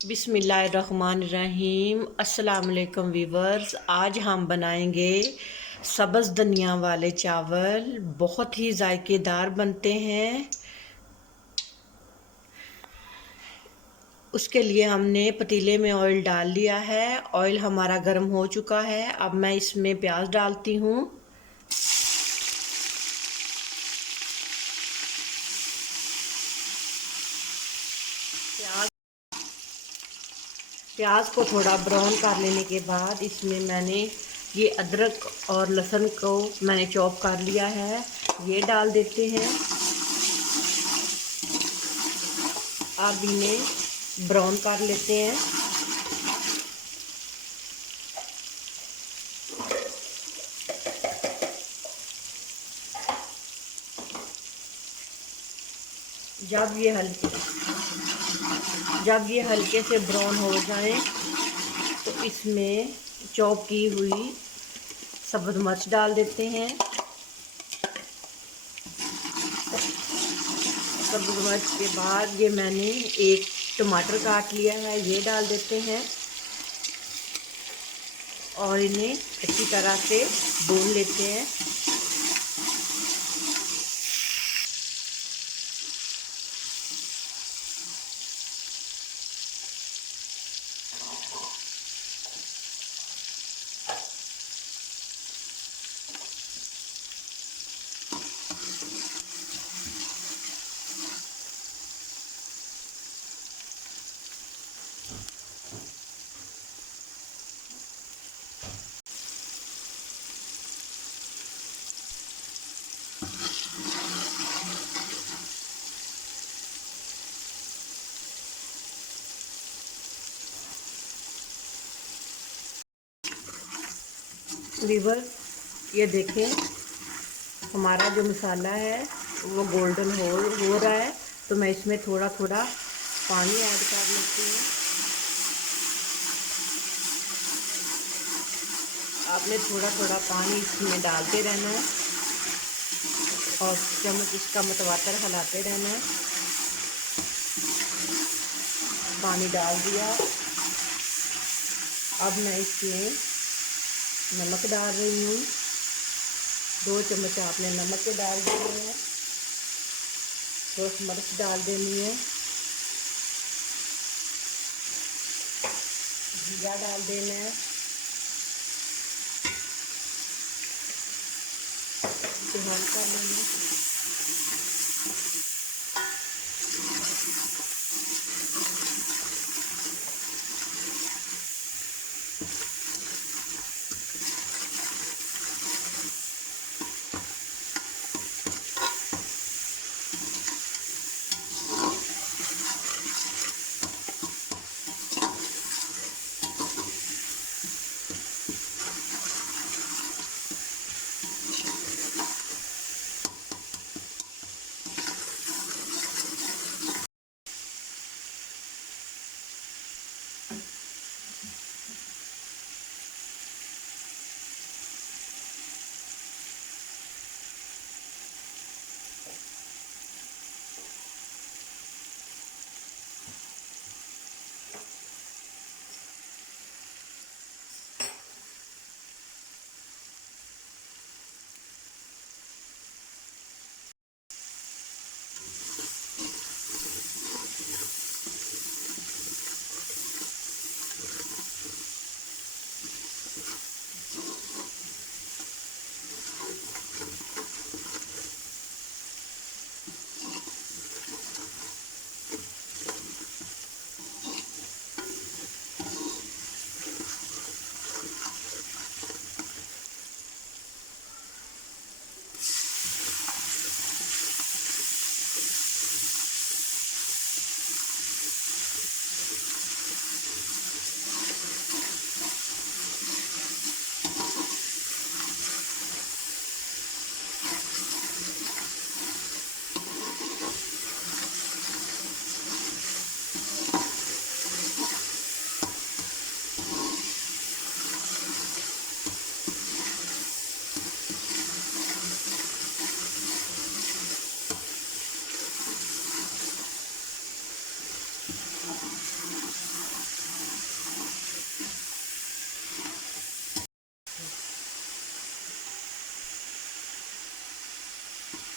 बिस्मिल्लाहिर्रहमानिर्रहीम। अस्सलाम वालेकुम वीवर्स। आज हम बनाएंगे सब्ज़ धनिया वाले चावल। बहुत ही जायकेदार बनते हैं। उसके लिए हमने पतीले में ऑयल डाल लिया है। ऑयल हमारा गर्म हो चुका है। अब मैं इसमें प्याज डालती हूँ। प्याज प्याज को थोड़ा ब्राउन कर लेने के बाद इसमें मैंने ये अदरक और लहसुन को मैंने चॉप कर लिया है, ये डाल देते हैं। अब इन्हें ब्राउन कर लेते हैं। जब ये हल्के जब ये हल्के से ब्राउन हो जाए तो इसमें चॉप की हुई सब्ज़ मिर्च डाल देते हैं। सब्ज़ मिर्च के बाद ये मैंने एक टमाटर काट लिया है, ये डाल देते हैं और इन्हें अच्छी तरह से भून लेते हैं। वीवर, ये देखें हमारा जो मसाला है वो गोल्डन हो रहा है, तो मैं इसमें थोड़ा थोड़ा पानी ऐड कर लेती हूँ। आपने थोड़ा थोड़ा पानी इसमें डालते रहना है और चम्मच इसका मतवातर हिलाते रहना है। पानी डाल दिया। अब मैं इसमें नमक डाल रही हूँ। 2 चम्मच आपने नमक के डाल दिए हैं। थोड़ा मिर्च डाल देनी है। जीरा डाल देना है। इसे हल्का कर लेना।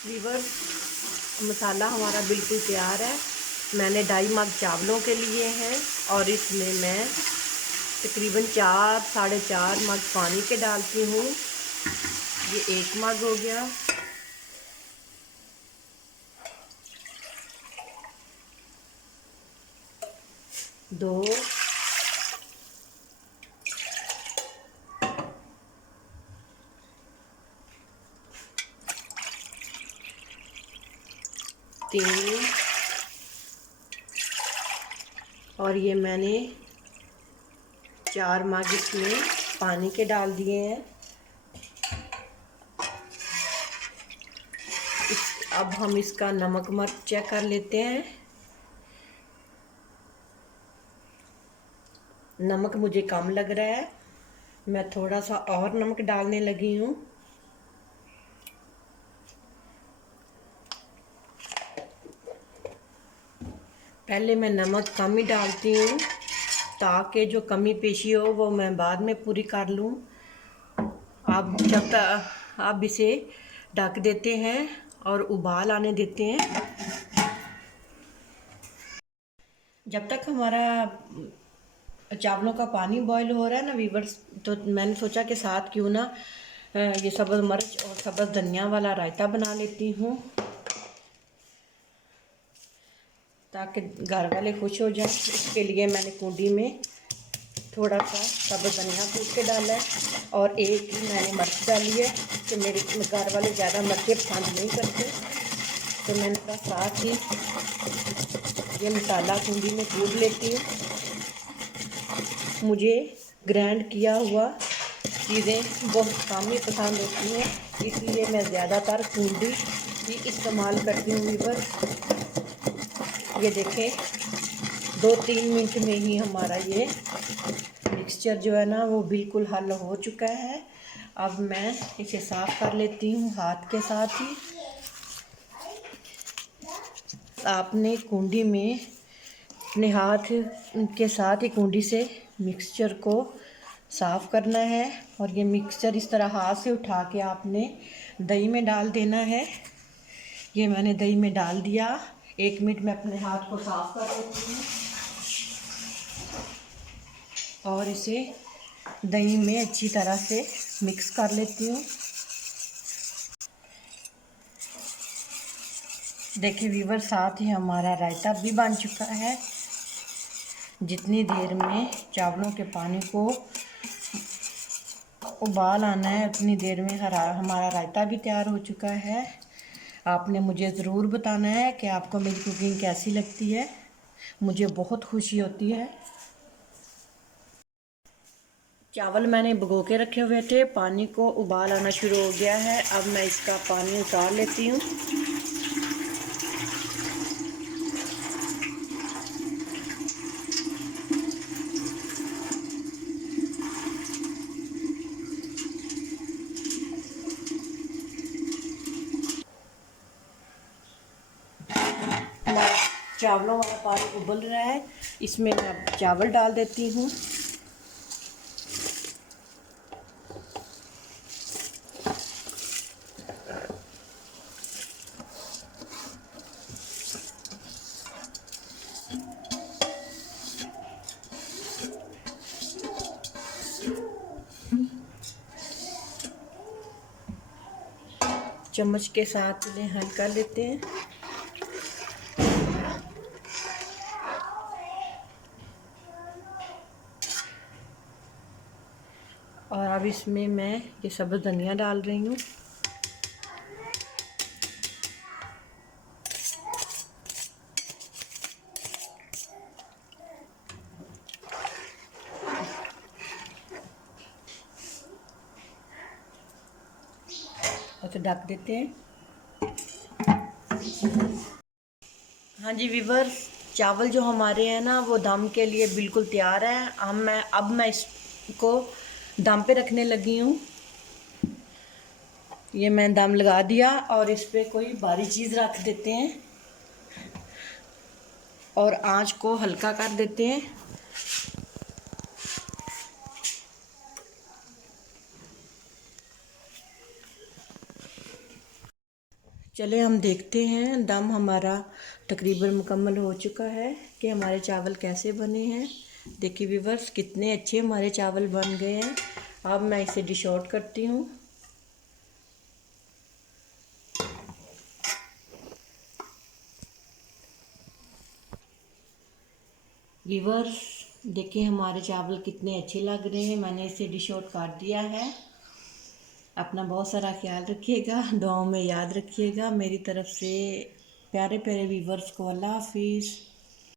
वीवर्स, मसाला हमारा बिल्कुल तैयार है। मैंने 2.5 मग चावलों के लिए हैं और इसमें मैं तकरीबन 4 साढ़े 4 मग पानी के डालती हूँ। ये 1 मग हो गया। दो, तीन, और ये मैंने 4 मग इसमें पानी के डाल दिए हैं। अब हम इसका नमक मर्च चेक कर लेते हैं। नमक मुझे कम लग रहा है, मैं थोड़ा सा और नमक डालने लगी हूँ। पहले मैं नमक कम ही डालती हूँ ताकि जो कमी पेशी हो वो मैं बाद में पूरी कर लूँ। अब जब तक अब इसे ढक देते हैं और उबाल आने देते हैं। जब तक हमारा चावलों का पानी बॉईल हो रहा है ना वीवर्स, तो मैंने सोचा कि साथ क्यों ना ये सब्ज़ मिर्च और सब्ज़ धनिया वाला रायता बना लेती हूँ ताकि घर वाले खुश हो जाएं। इसके लिए मैंने कूंडी में थोड़ा सा सब्ज़ धनिया कूट के डाला है और एक ही मैंने मिर्च डाली है कि मेरे घर वाले ज़्यादा मिर्चें पसंद नहीं करते, तो मैंने कहा साथ ही ये मसाला कूंडी में कूट लेती हूँ। मुझे ग्राइंड किया हुआ चीज़ें बहुत कम ही पसंद होती हैं, इसलिए मैं ज़्यादातर कूंडी ही इस्तेमाल करती हूँ। वीवर, ये देखें 2-3 मिनट में ही हमारा ये मिक्सचर जो है ना वो बिल्कुल हल हो चुका है। अब मैं इसे साफ़ कर लेती हूँ हाथ के साथ ही। आपने कूंडी में अपने हाथ के साथ ही कूंडी से मिक्सचर को साफ़ करना है और ये मिक्सचर इस तरह हाथ से उठा के आपने दही में डाल देना है। ये मैंने दही में डाल दिया। 1 मिनट में अपने हाथ को साफ़ कर लेती हूँ और इसे दही में अच्छी तरह से मिक्स कर लेती हूँ। देखिए वीवर, साथ ही हमारा रायता भी बन चुका है। जितनी देर में चावलों के पानी को उबाल आना है उतनी देर में हमारा रायता भी तैयार हो चुका है। आपने मुझे ज़रूर बताना है कि आपको मेरी कुकिंग कैसी लगती है, मुझे बहुत खुशी होती है। चावल मैंने भिगो के रखे हुए थे, पानी को उबाल आना शुरू हो गया है। अब मैं इसका पानी उतार लेती हूँ। चावलों वाला पानी उबल रहा है, इसमें मैं चावल डाल देती हूँ। चम्मच के साथ इन्हें हल्का लेते हैं और अब इसमें मैं ये सब्ज़ धनिया डाल रही हूँ। और तो ढक देते हैं। हाँ जी वीवर, चावल जो हमारे हैं ना वो दम के लिए बिल्कुल तैयार है। अब मैं इसको दम पे रखने लगी हूँ। ये मैं दम लगा दिया और इस पे कोई भारी चीज़ रख देते हैं और आंच को हल्का कर देते हैं। चले हम देखते हैं, दम हमारा तकरीबन मुकम्मल हो चुका है कि हमारे चावल कैसे बने हैं। देखिए व्यूअर्स, कितने अच्छे हमारे चावल बन गए हैं। अब मैं इसे डिश आउट करती हूँ। व्यूअर्स देखिए हमारे चावल कितने अच्छे लग रहे हैं। मैंने इसे डिश आउट कर दिया है। अपना बहुत सारा ख्याल रखिएगा, दुआओं में याद रखिएगा। मेरी तरफ से प्यारे प्यारे व्यूअर्स को अल्लाह हाफिज़।